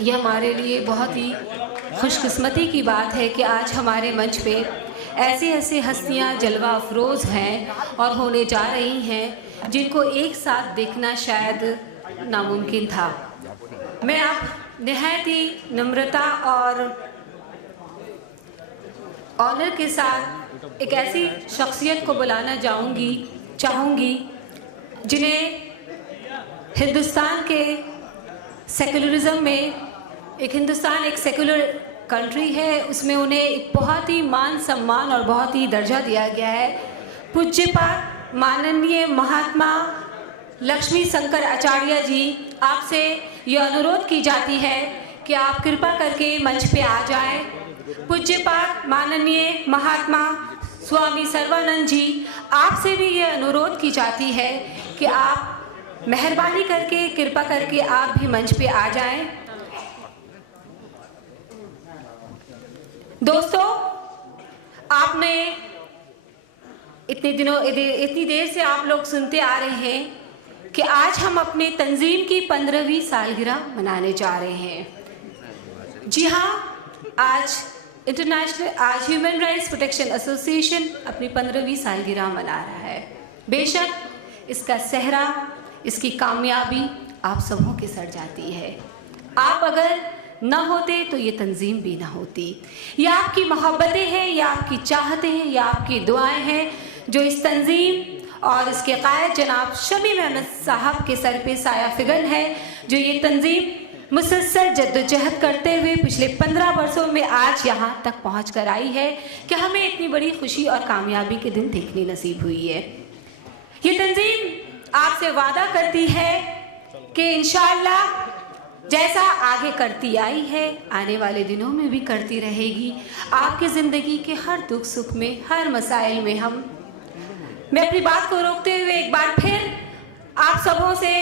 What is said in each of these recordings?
यह हमारे लिए बहुत ही खुशकिस्मती की बात है कि आज हमारे मंच पे ऐसी ऐसी हस्तियां जलवा अफरोज़ हैं और होने जा रही हैं जिनको एक साथ देखना शायद नामुमकिन था। मैं अब निहायत ही नम्रता और ऑनर के साथ एक ऐसी शख्सियत को बुलाना चाहूँगी जिन्हें हिंदुस्तान के सेकुलरिज्म में हिंदुस्तान एक सेकुलर कंट्री है, उसमें उन्हें एक बहुत ही मान सम्मान और बहुत ही दर्जा दिया गया है। पूज्यपाद माननीय महात्मा लक्ष्मी शंकर आचार्य जी, आपसे यह अनुरोध की जाती है कि आप कृपा करके मंच पे आ जाएं। पूज्यपाद माननीय महात्मा स्वामी सर्वानंद जी, आपसे भी यह अनुरोध की जाती है कि आप मेहरबानी करके कृपा करके आप भी मंच पे आ जाएं। दोस्तों, आपने इतनी देर से आप लोग सुनते आ रहे हैं कि आज हम अपने तंजीम की 15वीं सालगिरह मनाने जा रहे हैं। जी हाँ, आज ह्यूमन राइट्स प्रोटेक्शन एसोसिएशन अपनी 15वीं सालगिरह मना रहा है। बेशक इसका सेहरा, इसकी कामयाबी आप सबों के सर जाती है। आप अगर ना होते तो ये तंजीम भी ना होती। ये आपकी मोहब्बतें हैं, या आपकी चाहतें हैं, या आपकी दुआएं हैं जो इस तंजीम और इसके कायद जनाब शमीम अहमद साहब के सर पे साया फिगन है, जो ये तंजीम मुसलसल जद्दोजहद करते हुए पिछले 15 वर्षों में आज यहाँ तक पहुँच कर आई है कि हमें इतनी बड़ी खुशी और कामयाबी के दिन देखने नसीब हुई है। ये तंजीम आपसे वादा करती है कि इंशाअल्लाह जैसा आगे करती आई है, आने वाले दिनों में भी करती रहेगी। आपकी ज़िंदगी के हर दुख सुख में, हर मसाइल में मैं अपनी बात को रोकते हुए एक बार फिर आप सबों से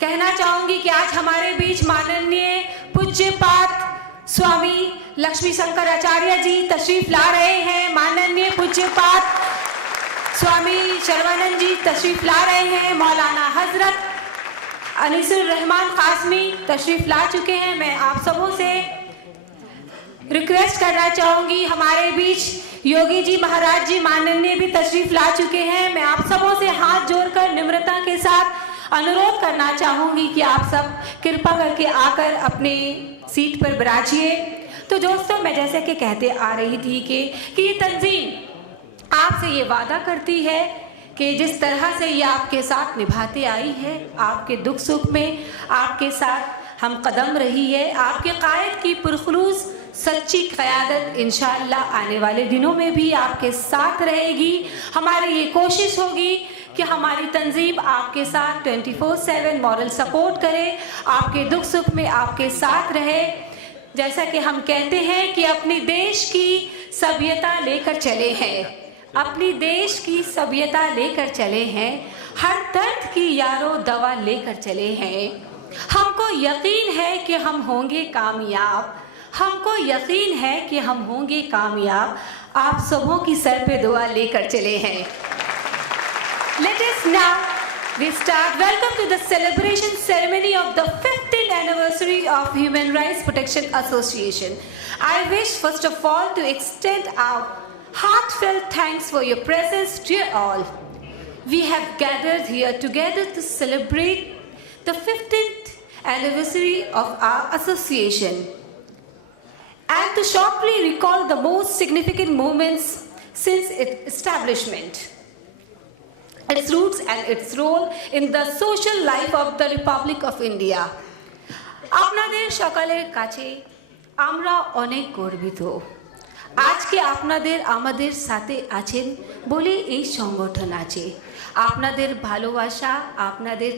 कहना चाहूँगी कि आज हमारे बीच माननीय पूज्यपाद स्वामी लक्ष्मी शंकर आचार्य जी तशरीफ ला रहे हैं। माननीय पूज्यपाद स्वामी सर्वानंद जी तशरीफ ला रहे हैं। मौलाना हजरत अनीसुर रहमान कासमी तशरीफ ला चुके हैं। मैं आप सबों से रिक्वेस्ट करना चाहूँगी, हमारे बीच योगी जी महाराज जी माननीय भी तशरीफ ला चुके हैं। मैं आप सबों से हाथ जोड़कर निम्रता के साथ अनुरोध करना चाहूँगी कि आप सब कृपा करके आकर अपने सीट पर बिराजिए। तो दोस्तों, मैं जैसे कि कहते आ रही थी कि ये तंजीम आपसे ये वादा करती है कि जिस तरह से ये आपके साथ निभाते आई है, आपके दुख सुख में आपके साथ हम कदम रही है, आपके कायद की पुरखुलूस सच्ची क़यादत इंशाअल्लाह आने वाले दिनों में भी आपके साथ रहेगी। हमारी ये कोशिश होगी कि हमारी तंजीम आपके साथ 24/7 मॉरल सपोर्ट करे, आपके दुख सुख में आपके साथ रहे। जैसा कि हम कहते हैं कि अपनी देश की सभ्यता लेकर चले हैं, अपनी देश की सभ्यता लेकर चले हैं, हर दर्द की यारो दवा लेकर चले हैं। हमको यकीन है कि हम होंगे कामयाब, हमको यकीन है कि हम होंगे कामयाब। आप सबों की सर पे दुआ लेकर चले हैं। Let us now start. Welcome to the celebration ceremony of the 15th anniversary of Human Rights Protection Association. I wish first of all to extend our heartfelt thanks for your presence, dear all. We have gathered here together to celebrate the 15th anniversary of our association and to shortly recall the most significant moments since its establishment, its roots and its role in the social life of the Republic of India. আপনাদের সকলের কাছে আমরা অনেক গর্বিত। আজকে আপনাদের আমাদের সাথে আছেন বলে এই সংগঠন আছে। আপনাদের ভালোবাসা, আপনাদের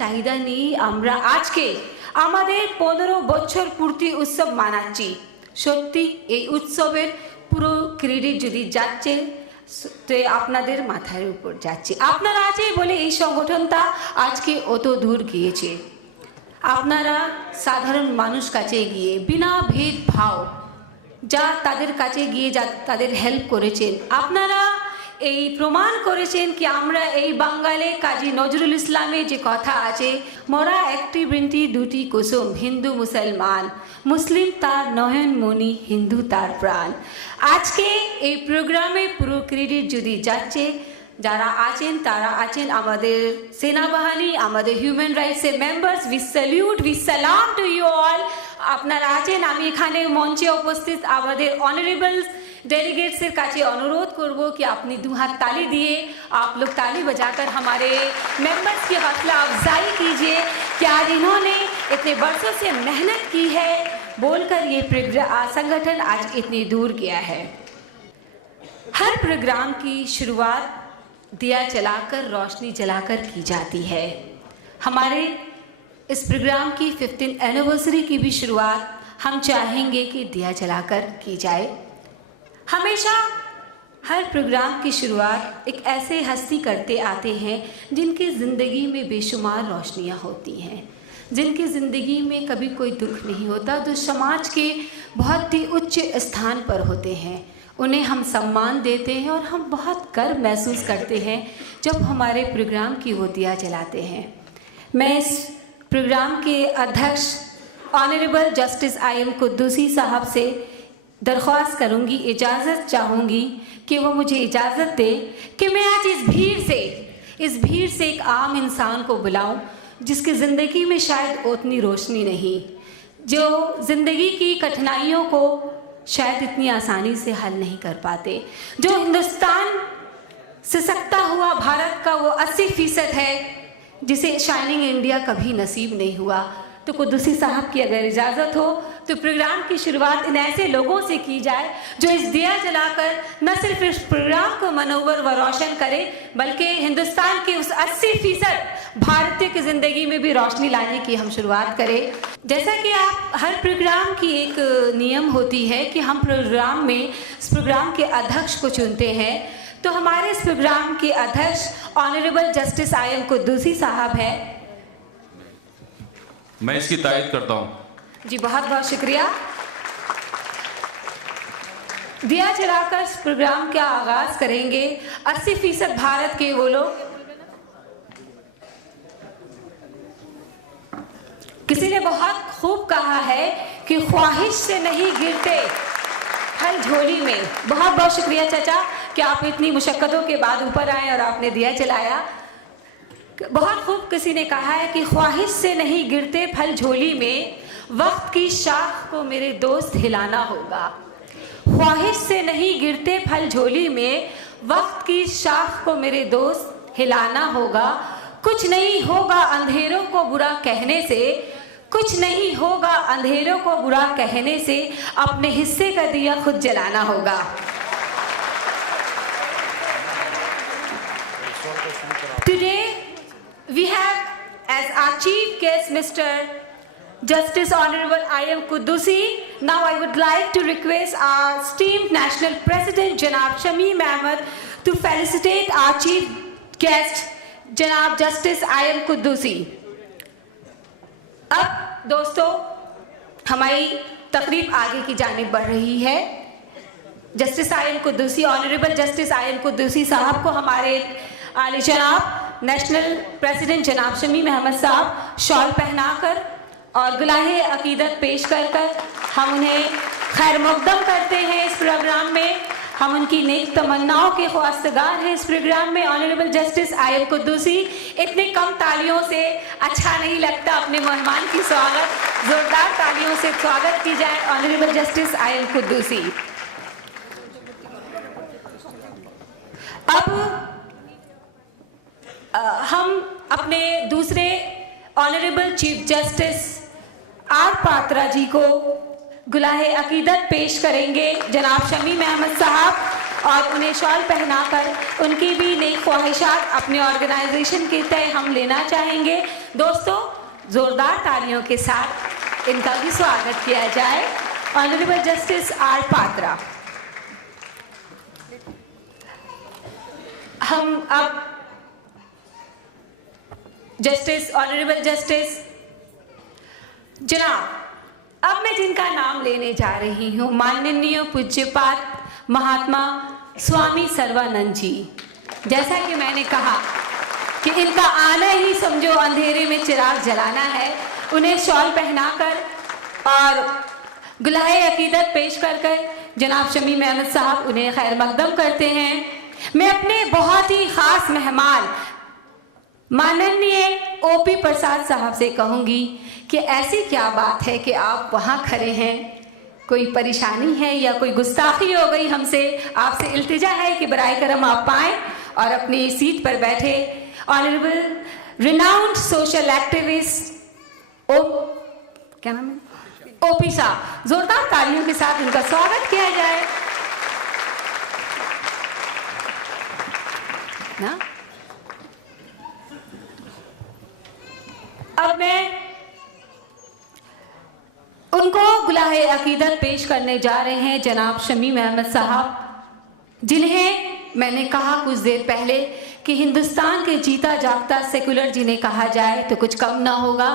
চাহিদা নিয়ে আমরা আজকে আমাদের 15 বছর পূর্তি উৎসব মানাচ্ছি। সত্যি এই উৎসবের পুরো ক্রেডিট যদি যাচ্ছে তো আপনাদের মাথার উপর যাচ্ছে। আপনারা আছে বলে এই সংগঠনটা আজকে অত দূর গিয়েছে। আপনারা সাধারণ মানুষ কাছে গিয়ে বিনা ভেদভাব যা তাদের কাছে গিয়ে যা তাদের হেল্প করেছেন, আপনারা এই প্রমাণ করেছেন কি আমরা এই বাঙালি কাজী নজরুল ইসলামের যে কথা আছে, মোরা একটি বৃন্তি দুটি কুসুম, হিন্দু মুসলমান, মুসলিম তার নয়ন মণি, হিন্দু তার প্রাণ। আজকে এই প্রোগ্রামে পুরো ক্রেডিট যদি যাচ্ছে যারা আছেন তারা আছেন আমাদের সেনাবাহিনী, আমাদের হিউম্যান রাইটসের মেম্বার্স। উই স্যালিউট, উই সালাম টু ইউ অল। আপনারা আছেন, আমি এখানে মঞ্চে উপস্থিত আমাদের অনারেবল डेलीगेट्स काছে अनुरोध करब कि अपनी दो हाथ ताली दिए, आप लोग ताली बजाकर हमारे मेंबर्स की हौसला अफजाई कीजिए कि आज इन्होंने इतने वर्षों से मेहनत की है, बोलकर ये संगठन आज इतनी दूर गया है। हर प्रोग्राम की शुरुआत दिया जलाकर, रोशनी जलाकर की जाती है। हमारे इस प्रोग्राम की 15th एनिवर्सरी की भी शुरुआत हम चाहेंगे कि दिया जलाकर की जाए। हमेशा हर प्रोग्राम की शुरुआत एक ऐसे हस्ती करते आते हैं जिनकी ज़िंदगी में बेशुमार रोशनियाँ होती हैं, जिनकी ज़िंदगी में कभी कोई दुख नहीं होता, जो समाज के बहुत ही उच्च स्थान पर होते हैं। उन्हें हम सम्मान देते हैं और हम बहुत गर्व महसूस करते हैं जब हमारे प्रोग्राम की वो दिया जलाते हैं। मैं इस प्रोग्राम के अध्यक्ष ऑनरेबल जस्टिस IM कुद्दूसी साहब से दरख्वास्त करूंगी, इजाज़त चाहूँगी कि वो मुझे इजाज़त दे कि मैं आज इस भीड़ से एक आम इंसान को बुलाऊं जिसकी ज़िंदगी में शायद उतनी रोशनी नहीं, जो ज़िंदगी की कठिनाइयों को शायद इतनी आसानी से हल नहीं कर पाते, जो हिंदुस्तान से सकता हुआ भारत का वो 80% है जिसे शाइनिंग इंडिया कभी नसीब नहीं हुआ। तो कुद्दूसी साहब की अगर इजाज़त हो तो प्रोग्राम की शुरुआत इन ऐसे लोगों से की जाए जो इस दिया जलाकर न सिर्फ इस प्रोग्राम को मनोवर व रोशन करे बल्कि हिंदुस्तान के उस 80% भारतीय की ज़िंदगी में भी रोशनी लाने की हम शुरुआत करें। जैसा कि आप हर प्रोग्राम की एक नियम होती है कि हम प्रोग्राम में इस प्रोग्राम के अध्यक्ष को चुनते हैं, तो हमारे इस प्रोग्राम के अध्यक्ष ऑनरेबल जस्टिस IM कुद्दूसी साहब हैं। मैं इसकी तायद करता हूँ। जी बहुत बहुत शुक्रिया। दिया जलाकर इस प्रोग्राम का आगाज करेंगे 80% भारत के वो लोग। किसी ने बहुत खूब कहा है कि ख्वाहिश से नहीं गिरते फल झोली में। बहुत बहुत शुक्रिया चाचा कि आप इतनी मुशक्कतों के बाद ऊपर आए और आपने दिया जलाया। बहुत खूब किसी ने कहा है कि ख्वाहिश से नहीं गिरते फल झोली में, वक्त की शाख को मेरे दोस्त हिलाना होगा। ख्वाहिश से नहीं गिरते फल झोली में, वक्त की शाख को मेरे दोस्त हिलाना होगा। कुछ नहीं होगा अंधेरों को बुरा कहने से, कुछ नहीं होगा अंधेरों को बुरा कहने से, अपने हिस्से का दिया खुद जलाना होगा। Today we have as our chief guest Mr. Justice Honorable IM Kuddoosi. Now I would like to request our esteemed National President Janab Shamim Ahmed to felicitate our chief guest Janab Justice IM Kuddoosi. अब दोस्तों हमारी तकरीब आगे की जानिब बढ़ रही है। Justice IM Quddusi, honourable justice IM Quddusi साहब को हमारे आले जनाब नेशनल प्रेसिडेंट जनाब शमीम अहमद साहब शॉल पहनाकर और गुलाहे अकीदत पेश कर हम उन्हें खैर मकदम करते हैं इस प्रोग्राम में। हम उनकी नेक तमन्नाओं के ख्वास्तगार हैं इस प्रोग्राम में। ऑनरेबल जस्टिस IM कुद्दूसी, इतने कम तालियों से अच्छा नहीं लगता अपने मेहमान की स्वागत, जोरदार तालियों से स्वागत की जाए ऑनरेबल जस्टिस IM कुद्दूसी। अब हम अपने दूसरे honourable chief justice R Patra ji को गुलाहे अकीदत पेश करेंगे जनाब शमीम अहमद साहब, और उन्हें शॉल पहनाकर उनकी भी नेक ख्वाहिशात अपने ऑर्गेनाइजेशन के तय हम लेना चाहेंगे। दोस्तों जोरदार तालियों के साथ इनका भी स्वागत किया जाए। Honourable justice R Patra. हम अब जस्टिस ऑनरेबल जस्टिस जनाब, अब मैं जिनका नाम लेने जा रही हूँ माननीय पूज्यपात महात्मा स्वामी सर्वानंद जी। जैसा कि मैंने कहा कि इनका आना ही समझो अंधेरे में चिराग जलाना है। उन्हें शॉल पहनाकर और गुलाहे अकीदत पेश कर जनाब शमीम अहमद साहब उन्हें खैर मकदम करते हैं। मैं अपने बहुत ही खास मेहमान माननीय ओपी प्रसाद साहब से कहूँगी कि ऐसी क्या बात है कि आप वहाँ खड़े हैं, कोई परेशानी है या कोई गुस्ताखी हो गई हमसे? आपसे इल्तिजा है कि बराए करम आप पाएँ और अपनी सीट पर बैठे। ऑनरेबल रिनाउंड सोशल एक्टिविस्ट क्या नाम है, ओपी साहब, जोरदार तालियों के साथ उनका स्वागत किया जाए ना। अब मैं उनको गुलाहे अकीदत पेश करने जा रहे हैं जनाब शमीम अहमद साहब, जिन्हें मैंने कहा कुछ देर पहले कि हिंदुस्तान के जीता जागता सेकुलर जिन्हें कहा जाए तो कुछ कम ना होगा।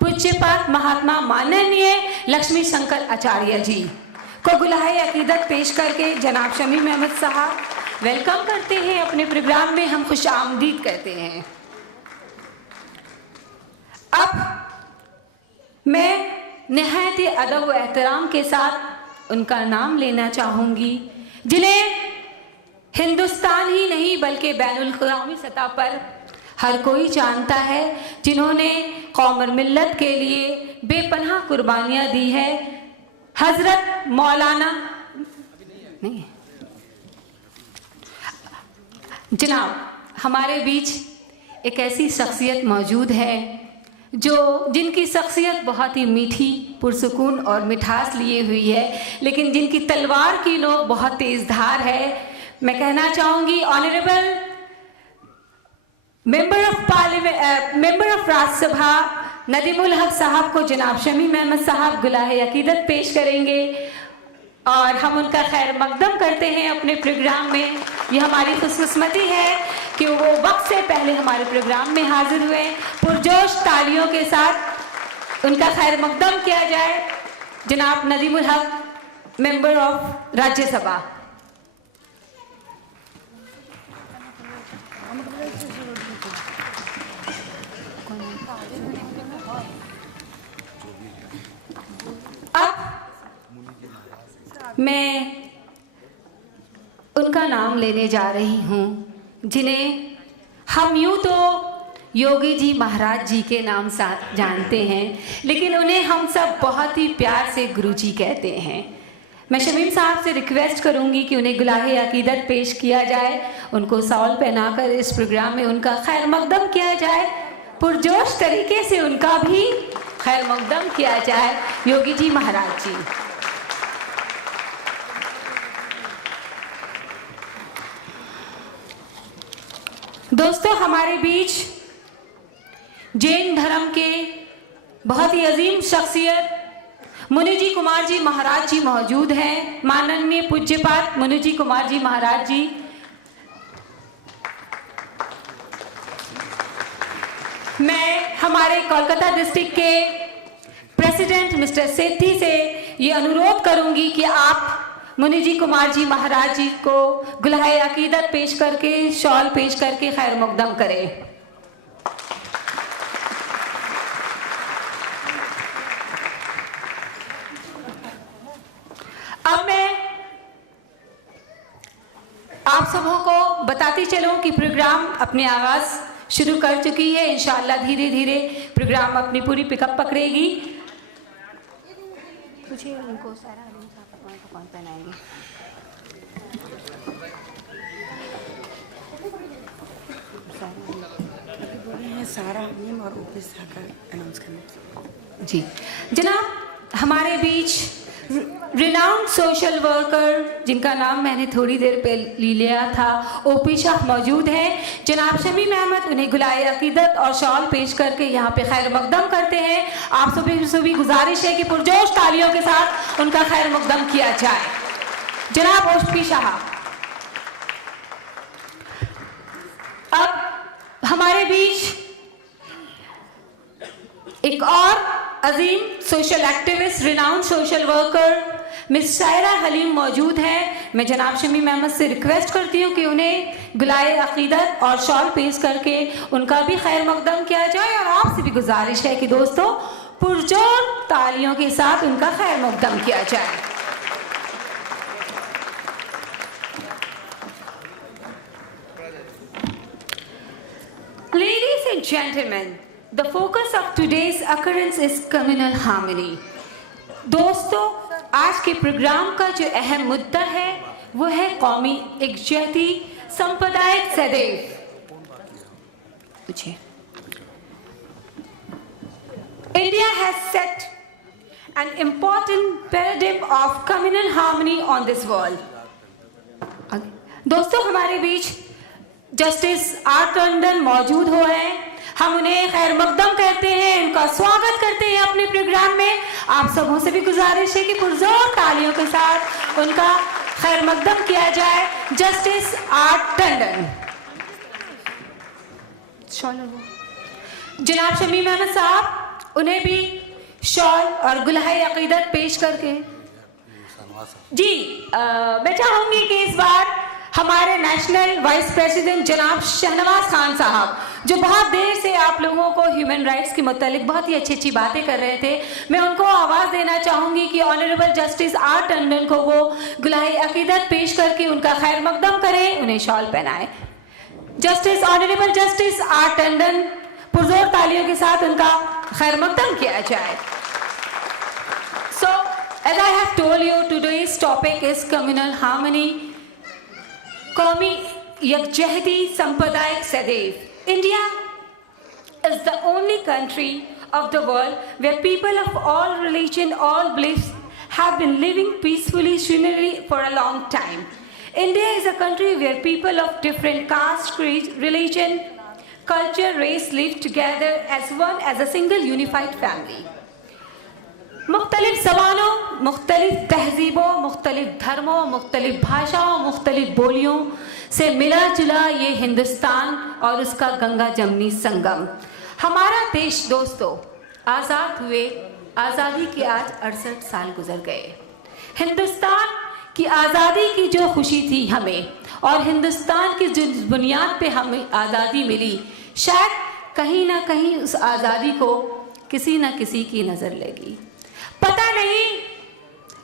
पूज्यपात महात्मा माननीय लक्ष्मी शंकर आचार्य जी को गुलाहे अकीदत पेश करके जनाब शमीम अहमद साहब वेलकम करते हैं अपने प्रोग्राम में, हम खुश आमदीद कहते हैं। अब मैं निहायत अदब व एहतराम के साथ उनका नाम लेना चाहूँगी, जिन्हें हिंदुस्तान ही नहीं बल्कि बैनुल अक़वामी सतह पर हर कोई जानता है, जिन्होंने कौम और मिल्लत के लिए बेपनाह कुर्बानियाँ दी है। हजरत मौलाना नहीं जनाब, हमारे बीच एक ऐसी शख्सियत मौजूद है जिनकी शख्सियत बहुत ही मीठी, पुरसुकून और मिठास लिए हुई है, लेकिन जिनकी तलवार की नोक बहुत तेज धार है। मैं कहना चाहूँगी honourable member of Rajya Sabha Nadimul हक साहब को जनाब शमीम अहमद साहब गुलाहे अकीदत पेश करेंगे और हम उनका खैर मकदम करते हैं अपने प्रोग्राम में। ये हमारी खुशकिस्मती है कि वो वक्त से पहले हमारे प्रोग्राम में हाजिर हुए। पुरजोश तालियों के साथ उनका खैर मकदम किया जाए। जनाब नदीमुल हक, मेंबर ऑफ राज्यसभा। अब मैं उनका नाम लेने जा रही हूँ, जिन्हें हम यूँ तो योगी जी महाराज जी के नाम से जानते हैं, लेकिन उन्हें हम सब बहुत ही प्यार से गुरु जी कहते हैं। मैं शमीम साहब से रिक्वेस्ट करूंगी कि उन्हें गुलाहे अकीदत पेश किया जाए, उनको सॉल पहनाकर इस प्रोग्राम में उनका खैर मकदम किया जाए, पुरजोश तरीके से उनका भी खैर मकदम किया जाए। योगी जी महाराज जी। दोस्तों, हमारे बीच जैन धर्म के बहुत ही अजीम शख्सियत मुनि जी कुमार जी महाराज जी मौजूद हैं। माननीय पूज्यपात मुनि जी कुमार जी महाराज जी। मैं हमारे कोलकाता डिस्ट्रिक्ट के प्रेसिडेंट मिस्टर सेठी से ये अनुरोध करूंगी कि आप मुनि जी कुमार जी महाराज जी को गुलाहे अकीदत पेश करके, शॉल पेश करके खैर मकदम करें। अब मैं आप सबों को बताती चलूं कि प्रोग्राम अपने आगाज शुरू कर चुकी है। इंशाअल्लाह धीरे धीरे प्रोग्राम अपनी पूरी पिकअप पकड़ेगी। पूछिए उनको सारा कौन पहनाएंगे। सारा और ऑफिस अनाउंस करने जी। जनाब, हमारे बीच रिनाउंड सोशल वर्कर, जिनका नाम मैंने थोड़ी देर पहले लिया था, ओपी शाह मौजूद हैं। जनाब शमीम अहमद उन्हें गुलाहे अकीदत और शॉल पेश करके यहाँ पे खैर मकदम करते हैं। आप सभी से भी गुजारिश है कि पुरजोश तालियों के साथ उनका खैर मकदम किया जाए। जनाब ओपी शाह। अब हमारे बीच एक और अजीम social activist, renowned social worker miss Shaira Haleem मौजूद हैं। मैं जनाब शमीम अहमद से रिक्वेस्ट करती हूँ कि उन्हें गुलाए अकीदत और शॉल पेश करके उनका भी खैर मकदम किया जाए, और आपसे भी गुजारिश है कि दोस्तों पुरजोर तालियों के साथ उनका खैर मकदम किया जाए। Ladies and gentlemen, the focus of today's occurrence is communal harmony. दोस्तों, आज के प्रोग्राम का जो अहम मुद्दा है वो है कौमी एकजुहती सांप्रदायिक सदैव। पूछिए। India has set an important paradigm of communal harmony on this world. दोस्तों, हमारे बीच जस्टिस आर टंडन मौजूद हो हैं। हम उन्हें खैर मकदम कहते हैं, उनका स्वागत करते हैं अपने प्रोग्राम में। आप सबों से भी गुजारिश है कि पुरजोर तालियों के साथ उनका खैर मकदम किया जाए। Justice R Tandon. जनाब शमीम अहमद साहब, उन्हें भी शॉल और गुलाहे अकीदत पेश करके जी मैं चाहूंगी कि इस बार हमारे नेशनल वाइस प्रेसिडेंट जनाब शहनवाज खान साहब, जो बहुत देर से आप लोगों को ह्यूमन राइट्स के मुतालिक बहुत ही अच्छी अच्छी बातें कर रहे थे, मैं उनको आवाज़ देना चाहूँगी कि ऑनरेबल जस्टिस आर टंडन को वो गुलाहे अकीदत पेश करके उनका खैर मकदम करें, उन्हें शॉल पहनाएं। Justice honourable justice R Tandon, पुरजोर तालियों के साथ उनका खैर मकदम किया जाए। So, as I have told you, today's topic is communal harmony. कौमी यकजहती सांप्रदायिक सदैव। India is the only country of the world where people of all religion, all beliefs have been living peacefully, unally for a long time. India is a country where people of different caste, creed, religion, culture, race live together as one, as a single unified family. मुख्तलिफ ज़बानों, मुख्तलिफ तहजीबों, मुख्तलिफ धर्मों, मुख्तलिफ भाषाओं, मुख्तलिफ बोलियों से मिला जुला ये हिंदुस्तान और उसका गंगा जमनी संगम। हमारा देश दोस्तों आज़ाद हुए, आज़ादी के आज 68 साल गुजर गए। हिंदुस्तान की आज़ादी की जो खुशी थी हमें, और हिंदुस्तान की जो बुनियाद पे हमें आज़ादी मिली, शायद कहीं ना कहीं उस आज़ादी को किसी ना किसी की नज़र लगी। पता नहीं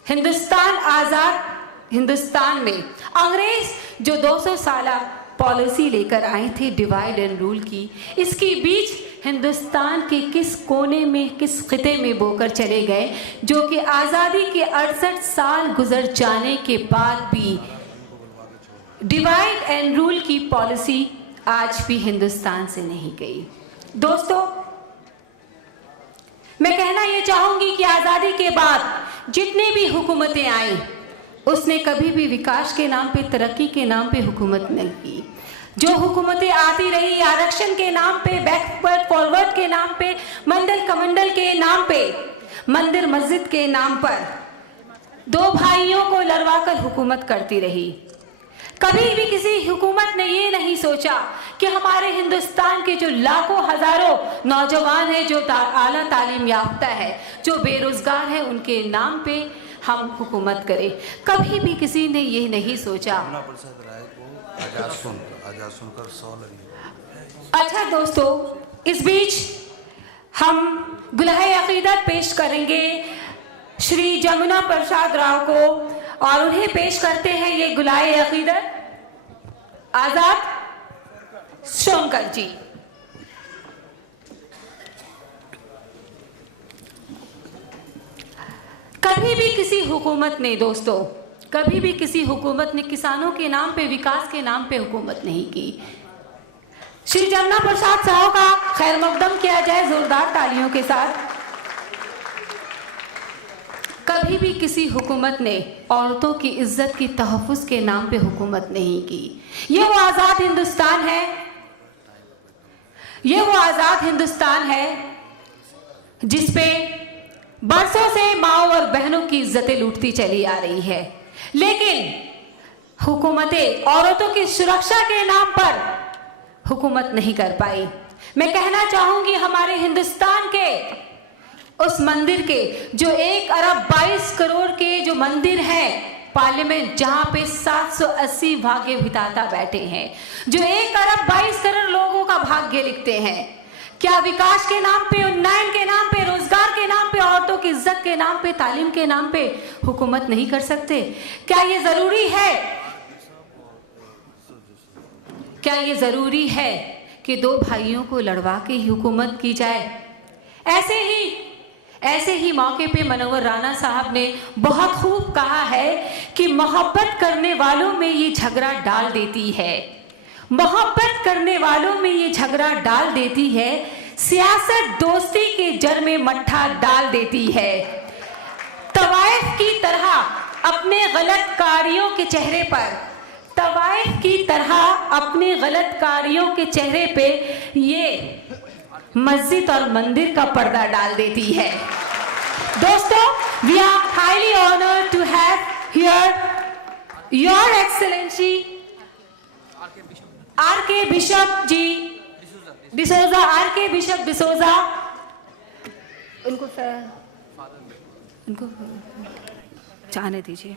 हिंदुस्तान आज़ाद हिंदुस्तान में अंग्रेज जो 200 साला पॉलिसी लेकर आए थे डिवाइड एंड रूल की, इसके बीच हिंदुस्तान के किस कोने में, किस खिते में बोकर चले गए, जो कि आज़ादी के 68 साल गुजर जाने के बाद भी डिवाइड एंड रूल की पॉलिसी आज भी हिंदुस्तान से नहीं गई। दोस्तों, मैं कहना ये चाहूंगी कि आज़ादी के बाद जितनी भी हुकूमतें आई, उसने कभी भी विकास के नाम पे, तरक्की के नाम पे हुकूमत नहीं की। जो हुकूमतें आती रही आरक्षण के नाम पे, बैकवर्ड फॉरवर्ड के नाम पे, मंडल कमंडल के नाम पे, मंदिर मस्जिद के नाम पर दो भाइयों को लड़वाकर हुकूमत करती रही। कभी भी किसी हुकूमत ने ये नहीं सोचा कि हमारे हिंदुस्तान के जो लाखों हजारों नौजवान हैं, जो आला तालीम याफ्ता है, जो बेरोजगार हैं, उनके नाम पे हम हुकूमत करें। कभी भी किसी ने ये नहीं सोचा। अच्छा दोस्तों, इस बीच हम गुलाहे अकीदत पेश करेंगे श्री जमुना प्रसाद राव को, और उन्हें पेश करते हैं ये गुलाहे अकीदत आजाद शंकर जी। कभी भी किसी हुकूमत ने दोस्तों, कभी भी किसी हुकूमत ने किसानों के नाम पे, विकास के नाम पे हुकूमत नहीं की। श्री जमुना प्रसाद साहब का खैर मकदम किया जाए जोरदार तालियों के साथ। कभी भी किसी हुकूमत ने औरतों की इज्जत की तहफ़्फ़ुज़ के नाम पे हुकूमत नहीं की। ये वो आज़ाद हिंदुस्तान है, ये वो आज़ाद हिंदुस्तान है जिसपे बरसों से माओ और बहनों की इज्जतें लूटती चली आ रही है, लेकिन हुकूमतें औरतों की सुरक्षा के नाम पर हुकूमत नहीं कर पाई। मैं कहना चाहूंगी हमारे हिंदुस्तान के उस मंदिर के जो 1 अरब 22 करोड़ के जो मंदिर है, पार्लियामेंट जहां पे 780 भाग्य विधाता बैठे हैं, जो 1 अरब 22 करोड़ लोगों का भाग्य लिखते हैं, क्या विकास के नाम पे, उन्नयन के नाम पे, रोजगार के नाम पे, औरतों की इज्जत के नाम पे, तालीम के नाम पे हुकूमत नहीं कर सकते? क्या ये जरूरी है? क्या ये जरूरी है कि 2 भाइयों को लड़वा के ही हुकूमत की जाए? ऐसे ही मौके पे मनोहर राणा साहब ने बहुत खूब कहा है कि मोहब्बत करने वालों में ये झगड़ा डाल देती है, मोहब्बत करने वालों में ये झगड़ा डाल देती है, सियासत दोस्ती के जड़ में मट्ठा डाल देती है। तवाइफ की तरह अपने गलत कार्यों के चेहरे पर, तवाइफ की तरह अपने गलत कार्यों के चेहरे पे ये मस्जिद और मंदिर का पर्दा डाल देती है। दोस्तों, we are highly honoured to have here your excellency R K. Bishop ji D'Souza, R K. Bishop D'Souza, उनको जाने दीजिए।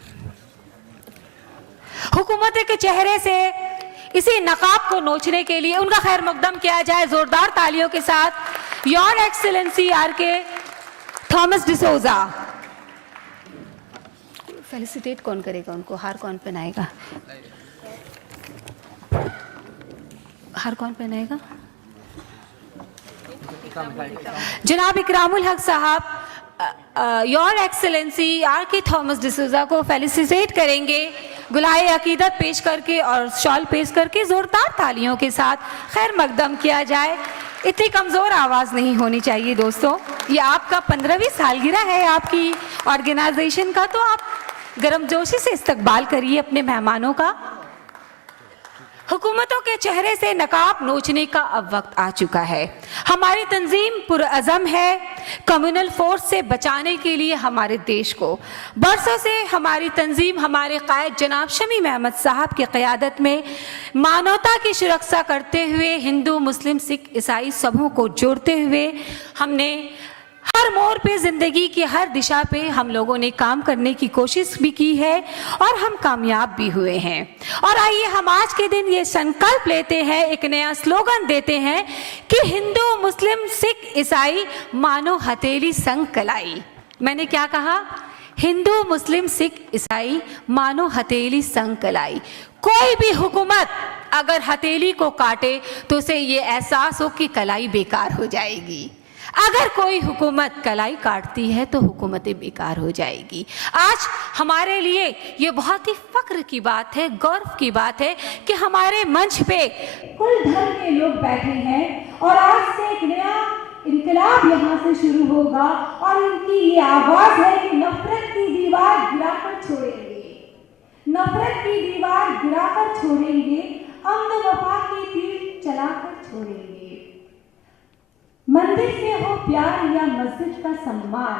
हुकूमत के चेहरे से इसी नकाब को नोचने के लिए उनका खैर मकदम किया जाए जोरदार तालियों के साथ। Your excellency R K. Thomas D'Souza. Felicitate कौन करेगा उनको? हार कौन पहनाएगा? हार कौन पहनाएगा? जनाब इकरामुल हक साहब your excellency R K. Thomas D'Souza को फेलिसिटेट करेंगे गुलाए अकीदत पेश करके और शॉल पेश करके जोरदार तालियों के साथ खैर मकदम किया जाए। इतनी कमज़ोर आवाज़ नहीं होनी चाहिए दोस्तों। ये आपका 15वीं सालगिरह है आपकी ऑर्गेनाइजेशन का, तो आप गर्मजोशी से इस्तकबाल करिए अपने मेहमानों का। हुकूमतों के चेहरे से नकाब नोचने का अब वक्त आ चुका है। हमारी तंजीम पुरअज़म है कम्युनल फोर्स से बचाने के लिए हमारे देश को। बरसों से हमारी तंजीम हमारे कायद जनाब शमीम अहमद साहब की क़यादत में मानवता की सुरक्षा करते हुए हिंदू मुस्लिम सिख ईसाई सबों को जोड़ते हुए हमने हर मोड़ पे ज़िंदगी की हर दिशा पे हम लोगों ने काम करने की कोशिश भी की है और हम कामयाब भी हुए हैं। और आइए हम आज के दिन ये संकल्प लेते हैं, एक नया स्लोगन देते हैं कि हिंदू मुस्लिम सिख ईसाई मानो हथेली संग कलाई। मैंने क्या कहा? हिंदू मुस्लिम सिख ईसाई मानो हथेली संग कलाई। कोई भी हुकूमत अगर हथेली को काटे तो उसे ये एहसास हो कि कलाई बेकार हो जाएगी। अगर कोई हुकूमत कलाई काटती है तो हुकूमतें बेकार हो जाएगी। आज हमारे लिए ये बहुत ही फख्र की बात है, गौरव की बात है कि हमारे मंच पे कुल धर्म के लोग बैठे हैं और आज से एक नया इनकलाब यहाँ से शुरू होगा और इनकी ये आवाज़ है कि नफरत की दीवार गिराकर छोड़ेंगे, नफरत की दीवार गिराकर छोड़ेंगे, अमन वफा की तीर चलाकर छोड़ेंगे। मंदिर से हो प्यार या मस्जिद का सम्मान,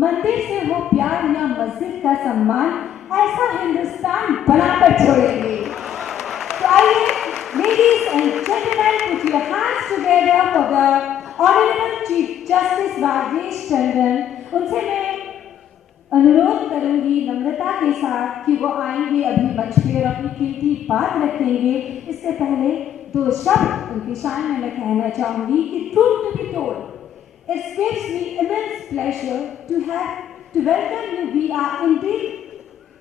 मंदिर से हो प्यार या मस्जिद का सम्मान, ऐसा हिंदुस्तान बनाकर छोड़ेंगे। तो आइए ladies and gentlemen, put your hands together for the Honorable Chief Justice Rajesh Tandon. उनसे मैं अनुरोध करूंगी नम्रता के साथ कि वो आएंगे अभी मंच पे और अपनी कीमती बात रखेंगे। इससे पहले 2 शब्द उनकी शान में मैं कहना चाहूंगी कि truth to be told, it gives me immense pleasure to welcome you. We are indeed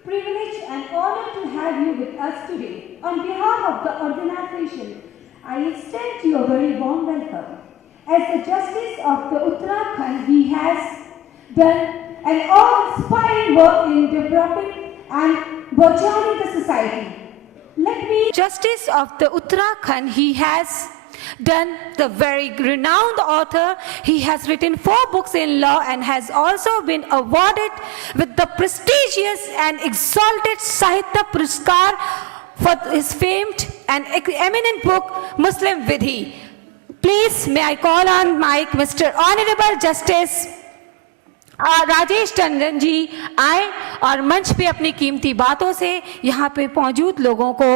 privileged and honored to have you with us today. On behalf of the organization, I extend you a very warm welcome. As the Justice of the Uttarakhand, he has done an awe-inspiring work in developing and burgeoning the society. Justice of the Uttarakhand, he has done the very renowned author. He has written 4 books in law and has also been awarded with the prestigious and exalted Sahitya Puraskar for his famed and eminent book Muslim Vidhi. Please may I call on mic Mr. Honorable Justice Rajesh Tandon ji आए और मंच पे अपनी कीमती बातों से यहाँ पे मौजूद लोगों को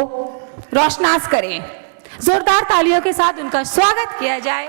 रोशनास करें। जोरदार तालियों के साथ उनका स्वागत किया जाए।